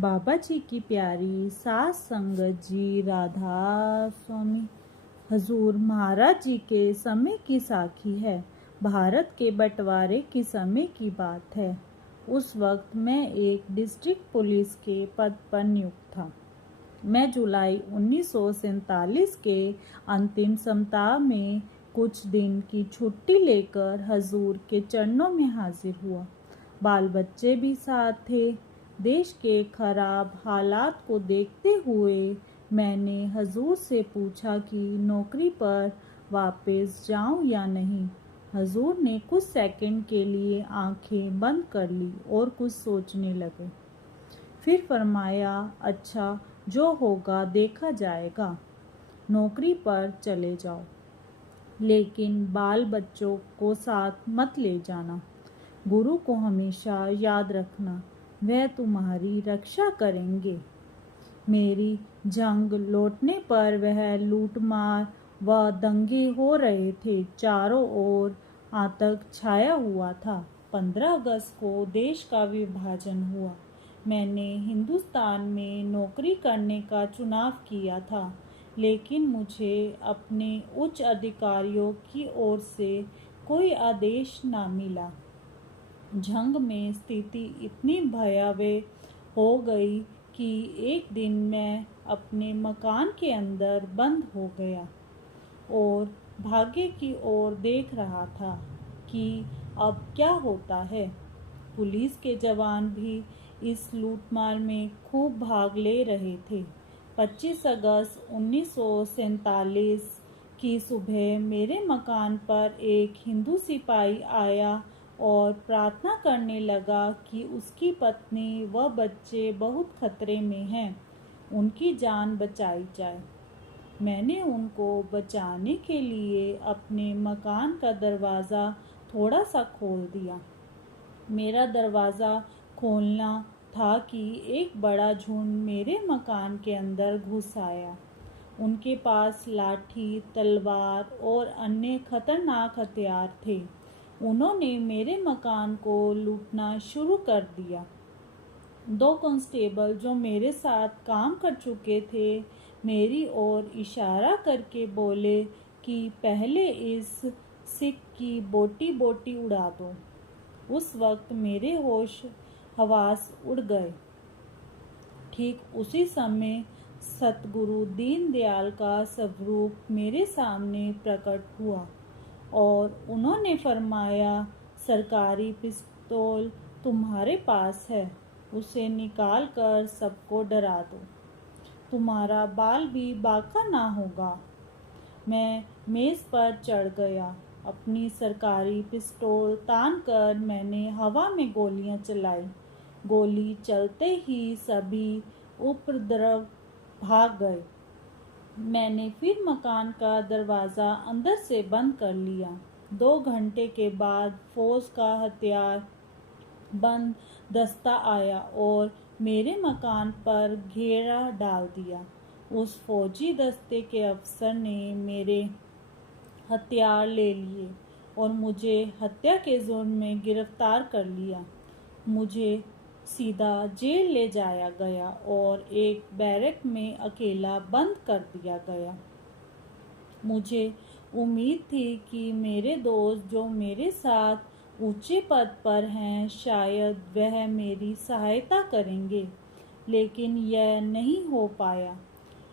बाबा जी की प्यारी सास संगत जी, राधा स्वामी हजूर महाराज जी के समय की साखी है। भारत के बंटवारे की समय की बात है। उस वक्त मैं एक डिस्ट्रिक्ट पुलिस के पद पर नियुक्त था। मैं जुलाई 1947 के अंतिम सप्ताह में कुछ दिन की छुट्टी लेकर हजूर के चरणों में हाजिर हुआ। बाल बच्चे भी साथ थे। देश के खराब हालात को देखते हुए मैंने हजूर से पूछा कि नौकरी पर वापस जाऊं या नहीं। हजूर ने कुछ सेकंड के लिए आंखें बंद कर ली और कुछ सोचने लगे। फिर फरमाया, अच्छा, जो होगा देखा जाएगा। नौकरी पर चले जाओ, लेकिन बाल बच्चों को साथ मत ले जाना। गुरु को हमेशा याद रखना, वह तुम्हारी रक्षा करेंगे। मेरी जंग लौटने पर वह लूटमार व दंगे हो रहे थे। चारों ओर आतंक छाया हुआ था। 15 अगस्त को देश का विभाजन हुआ। मैंने हिंदुस्तान में नौकरी करने का चुनाव किया था, लेकिन मुझे अपने उच्च अधिकारियों की ओर से कोई आदेश न मिला। जंग में स्थिति इतनी भयावह हो गई कि एक दिन मैं अपने मकान के अंदर बंद हो गया और भाग्य की ओर देख रहा था कि अब क्या होता है। पुलिस के जवान भी इस लूटमार में खूब भाग ले रहे थे। 25 अगस्त 1947 की सुबह मेरे मकान पर एक हिंदू सिपाही आया और प्रार्थना करने लगा कि उसकी पत्नी व बच्चे बहुत खतरे में हैं, उनकी जान बचाई जाए। मैंने उनको बचाने के लिए अपने मकान का दरवाज़ा थोड़ा सा खोल दिया। मेरा दरवाज़ा खोलना था कि एक बड़ा झुंड मेरे मकान के अंदर घुस आया। उनके पास लाठी, तलवार और अन्य खतरनाक हथियार थे। उन्होंने मेरे मकान को लूटना शुरू कर दिया। 2 कांस्टेबल जो मेरे साथ काम कर चुके थे मेरी ओर इशारा करके बोले कि पहले इस सिख की बोटी बोटी उड़ा दो। उस वक्त मेरे होश हवास उड़ गए। ठीक उसी समय सतगुरु दीनदयाल का स्वरूप मेरे सामने प्रकट हुआ और उन्होंने फरमाया, सरकारी पिस्तौल तुम्हारे पास है, उसे निकाल कर सबको डरा दो, तुम्हारा बाल भी बाका ना होगा। मैं मेज़ पर चढ़ गया। अपनी सरकारी पिस्तौल तान कर मैंने हवा में गोलियां चलाई। गोली चलते ही सभी उपद्रव भाग गए। मैंने फिर मकान का दरवाज़ा अंदर से बंद कर लिया। 2 घंटे के बाद फौज का हथियार बंद दस्ता आया और मेरे मकान पर घेरा डाल दिया। उस फौजी दस्ते के अफसर ने मेरे हथियार ले लिए और मुझे हत्या के जुर्म में गिरफ्तार कर लिया। मुझे सीधा जेल ले जाया गया और एक बैरक में अकेला बंद कर दिया गया। मुझे उम्मीद थी कि मेरे दोस्त जो मेरे साथ ऊंचे पद पर हैं शायद वह मेरी सहायता करेंगे, लेकिन यह नहीं हो पाया।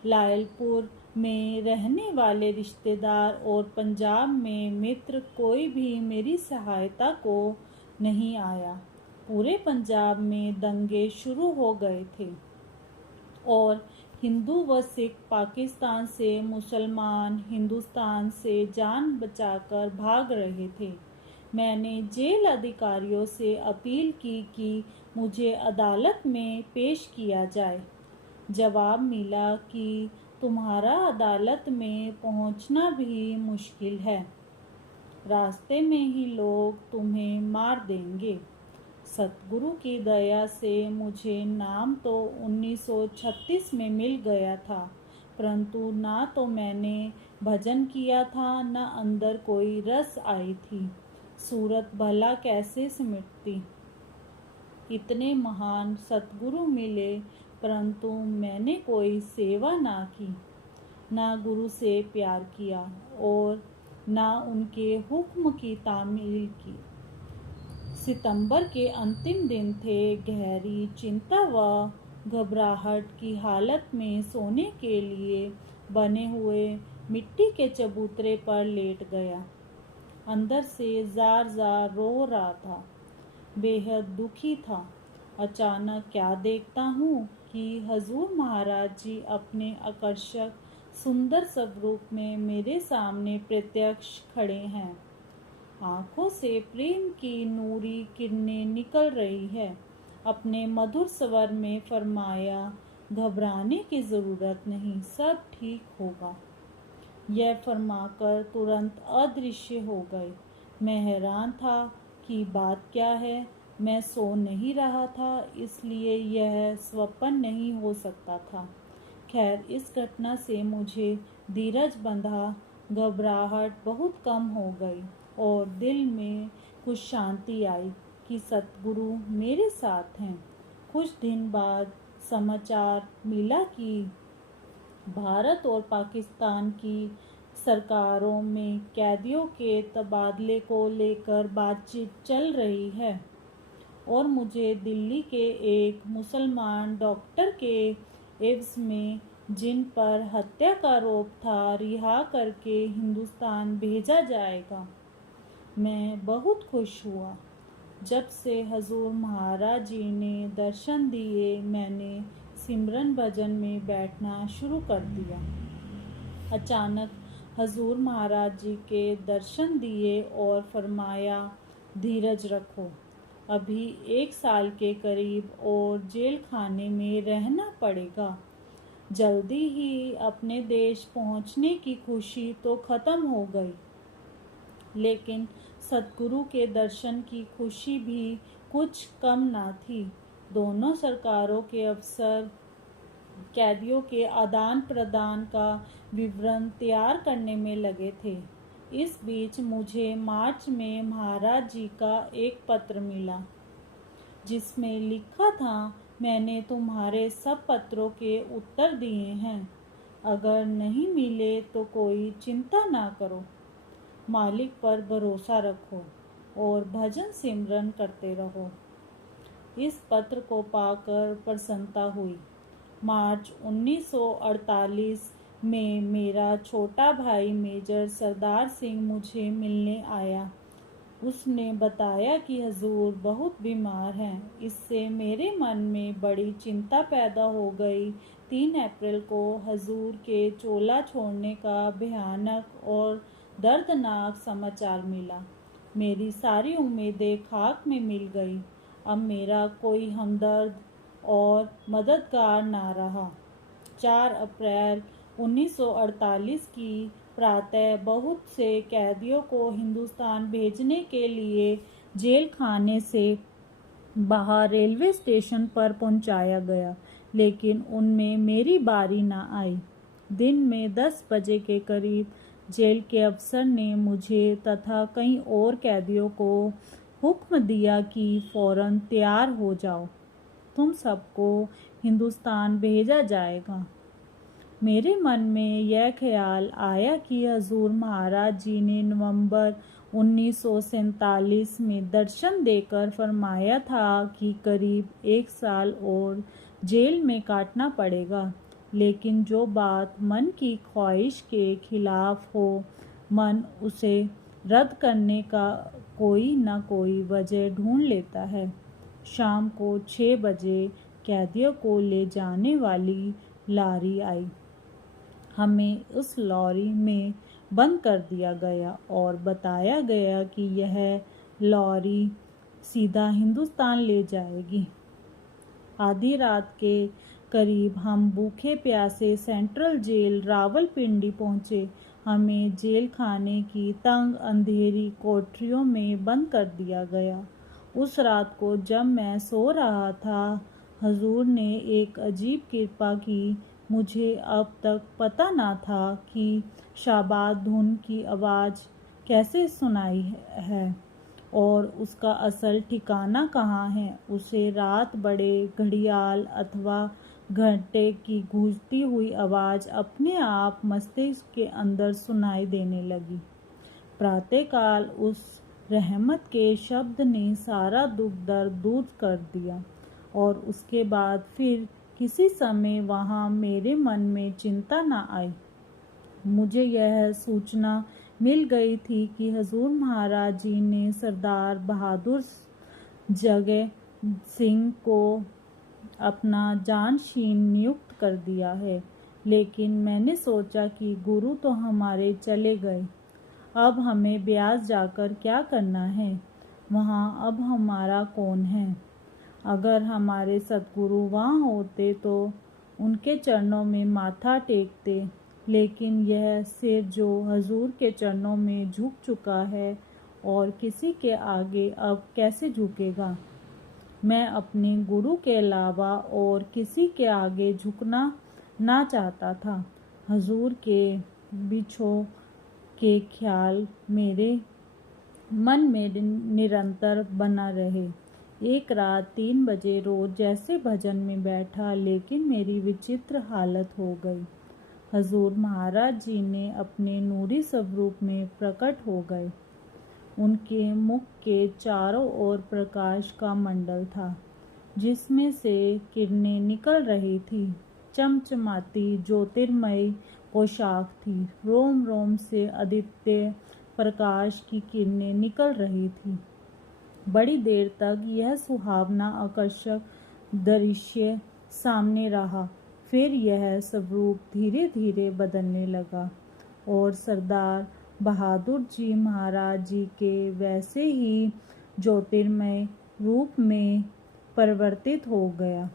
लायलपुर में रहने वाले रिश्तेदार और पंजाब में मित्र कोई भी मेरी सहायता को नहीं आया। पूरे पंजाब में दंगे शुरू हो गए थे और हिंदू व सिख पाकिस्तान से, मुसलमान हिंदुस्तान से जान बचाकर भाग रहे थे। मैंने जेल अधिकारियों से अपील की कि मुझे अदालत में पेश किया जाए। जवाब मिला कि तुम्हारा अदालत में पहुंचना भी मुश्किल है, रास्ते में ही लोग तुम्हें मार देंगे। सतगुरु की दया से मुझे नाम तो 1936 में मिल गया था, परंतु ना तो मैंने भजन किया था, न अंदर कोई रस आई थी। सूरत भला कैसे सिमटती। इतने महान सतगुरु मिले, परंतु मैंने कोई सेवा ना की, ना गुरु से प्यार किया और ना उनके हुक्म की तामील की। सितंबर के अंतिम दिन थे। गहरी चिंता व घबराहट की हालत में सोने के लिए बने हुए मिट्टी के चबूतरे पर लेट गया। अंदर से जार जार रो रहा था, बेहद दुखी था। अचानक क्या देखता हूँ कि हजूर महाराज जी अपने आकर्षक सुंदर स्वरूप में मेरे सामने प्रत्यक्ष खड़े हैं। आंखों से प्रेम की नूरी किरणें निकल रही है। अपने मधुर स्वर में फरमाया, घबराने की जरूरत नहीं, सब ठीक होगा। यह फरमाकर तुरंत अदृश्य हो गए। मैं हैरान था कि बात क्या है। मैं सो नहीं रहा था, इसलिए यह स्वप्न नहीं हो सकता था। खैर, इस घटना से मुझे धीरज बंधा, घबराहट बहुत कम हो गई और दिल में कुछ शांति आई कि सतगुरु मेरे साथ हैं। कुछ दिन बाद समाचार मिला कि भारत और पाकिस्तान की सरकारों में कैदियों के तबादले को लेकर बातचीत चल रही है और मुझे दिल्ली के एक मुसलमान डॉक्टर के एवज में, जिन पर हत्या का आरोप था, रिहा करके हिंदुस्तान भेजा जाएगा। मैं बहुत खुश हुआ। जब से हजूर महाराज जी ने दर्शन दिए, मैंने सिमरन भजन में बैठना शुरू कर दिया। अचानक हजूर महाराज जी के दर्शन दिए और फरमाया, धीरज रखो, अभी 1 साल के करीब और जेल खाने में रहना पड़ेगा। जल्दी ही अपने देश पहुंचने की खुशी तो खत्म हो गई, लेकिन सतगुरु के दर्शन की खुशी भी कुछ कम ना थी। दोनों सरकारों के अफसर कैदियों के आदान प्रदान का विवरण तैयार करने में लगे थे। इस बीच मुझे मार्च में महाराज जी का एक पत्र मिला, जिसमें लिखा था, मैंने तुम्हारे सब पत्रों के उत्तर दिए हैं। अगर नहीं मिले तो कोई चिंता ना करो, मालिक पर भरोसा रखो और भजन सिमरन करते रहो। इस पत्र को पाकर प्रसन्नता हुई। मार्च 1948 में मेरा छोटा भाई मेजर सरदार सिंह मुझे मिलने आया। उसने बताया कि हजूर बहुत बीमार हैं। इससे मेरे मन में बड़ी चिंता पैदा हो गई। 3 अप्रैल को हजूर के चोला छोड़ने का भयानक और दर्दनाक समाचार मिला। मेरी सारी उम्मीदें खाक में मिल गई। अब मेरा कोई हमदर्द और मददगार ना रहा। 4 अप्रैल 1948 की प्रातः बहुत से कैदियों को हिंदुस्तान भेजने के लिए जेल खाने से बाहर रेलवे स्टेशन पर पहुंचाया गया, लेकिन उनमें मेरी बारी न आई। दिन में 10 बजे के करीब जेल के अफसर ने मुझे तथा कई और कैदियों को हुक्म दिया कि फौरन तैयार हो जाओ, तुम सबको हिंदुस्तान भेजा जाएगा। मेरे मन में यह ख्याल आया कि हजूर महाराज जी ने नवंबर 1947 में दर्शन देकर फरमाया था कि करीब 1 साल और जेल में काटना पड़ेगा, लेकिन जो बात मन की ख्वाहिश के खिलाफ हो, मन उसे रद्द करने का कोई न कोई वजह ढूंढ लेता है। शाम को 6 बजे कैदियों को ले जाने वाली लारी आई। हमें उस लॉरी में बंद कर दिया गया और बताया गया कि यह लॉरी सीधा हिंदुस्तान ले जाएगी। आधी रात के करीब हम भूखे प्यासे सेंट्रल जेल रावलपिंडी पहुंचे। हमें जेल खाने की तंग अंधेरी कोठरियों में बंद कर दिया गया। उस रात को जब मैं सो रहा था, हजूर ने एक अजीब कृपा की। मुझे अब तक पता ना था कि शाबाद धुन की आवाज़ कैसे सुनाई है और उसका असल ठिकाना कहाँ है। उसे रात बड़े घड़ियाल अथवा घंटे की गूंजती हुई आवाज़ अपने आप मस्तिष्क के अंदर सुनाई देने लगी। प्रातःकाल उस रहमत के शब्द ने सारा दुख दर्द दूर कर दिया और उसके बाद फिर किसी समय वहाँ मेरे मन में चिंता न आई। मुझे यह सूचना मिल गई थी कि हजूर महाराज जी ने सरदार बहादुर जगत सिंह को अपना जानशीन नियुक्त कर दिया है। लेकिन मैंने सोचा कि गुरु तो हमारे चले गए, अब हमें ब्यास जाकर क्या करना है, वहाँ अब हमारा कौन है। अगर हमारे सतगुरु वहाँ होते तो उनके चरणों में माथा टेकते, लेकिन यह सिर जो हजूर के चरणों में झुक चुका है और किसी के आगे अब कैसे झुकेगा। मैं अपने गुरु के अलावा और किसी के आगे झुकना ना चाहता था। हजूर के बिछो के ख्याल मेरे मन में निरंतर बना रहे। एक रात 3 बजे रोज जैसे भजन में बैठा, लेकिन मेरी विचित्र हालत हो गई। हजूर महाराज जी ने अपने नूरी स्वरूप में प्रकट हो गए। उनके मुख के चारों ओर प्रकाश का मंडल था, जिसमें से किरणें निकल रही थी। चमचमाती ज्योतिर्मयी पोशाक थी। रोम रोम से आदित्य प्रकाश की किरणें निकल रही थी। बड़ी देर तक यह सुहावना आकर्षक दृश्य सामने रहा। फिर यह स्वरूप धीरे धीरे बदलने लगा और सरदार बहादुर जी महाराज जी के वैसे ही ज्योतिर्मय रूप में परिवर्तित हो गया।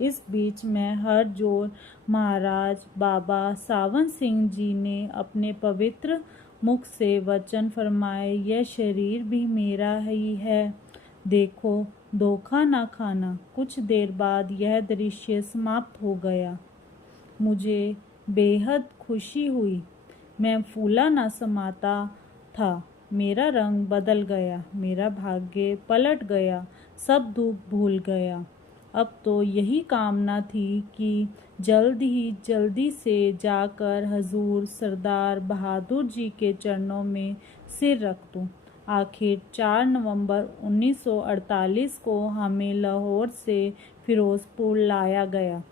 इस बीच में हर जोर महाराज बाबा सावन सिंह जी ने अपने पवित्र मुख से वचन फरमाए, यह शरीर भी मेरा ही है, देखो धोखा ना खाना। कुछ देर बाद यह दृश्य समाप्त हो गया। मुझे बेहद खुशी हुई। मैं फूला ना समाता था। मेरा रंग बदल गया, मेरा भाग्य पलट गया, सब दुख भूल गया। अब तो यही कामना थी कि जल्दी से जाकर हजूर सरदार बहादुर जी के चरणों में सिर रख दूं। आखिर 4 नवंबर 1948 को हमें लाहौर से फिरोजपुर लाया गया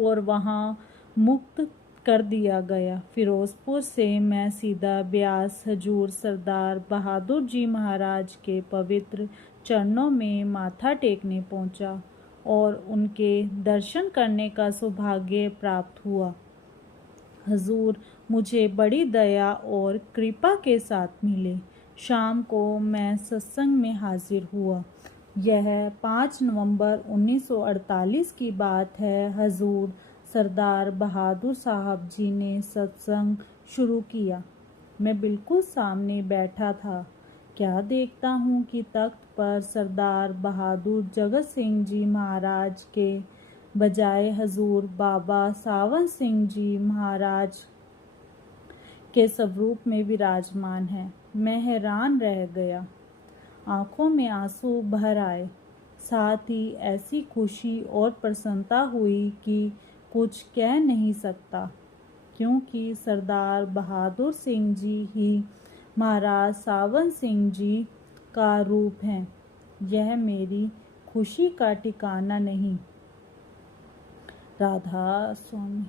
और वहाँ मुक्त कर दिया गया। फिरोजपुर से मैं सीधा ब्यास हजूर सरदार बहादुर जी महाराज के पवित्र चरणों में माथा टेकने पहुँचा और उनके दर्शन करने का सौभाग्य प्राप्त हुआ। हजूर मुझे बड़ी दया और कृपा के साथ मिले। शाम को मैं सत्संग में हाजिर हुआ। यह 5 नवंबर 1948 की बात है। हजूर सरदार बहादुर साहब जी ने सत्संग शुरू किया। मैं बिल्कुल सामने बैठा था। क्या देखता हूँ कि तख्त पर सरदार बहादुर जगत सिंह जी महाराज के बजाय हजूर बाबा सावन सिंह जी महाराज के स्वरूप में विराजमान है। मैं हैरान रह गया। आंखों में आंसू भर आए। साथ ही ऐसी खुशी और प्रसन्नता हुई कि कुछ कह नहीं सकता, क्योंकि सरदार बहादुर सिंह जी ही महाराज सावन सिंह जी का रूप हैं। यह मेरी खुशी का ठिकाना नहीं। राधा स्वामी।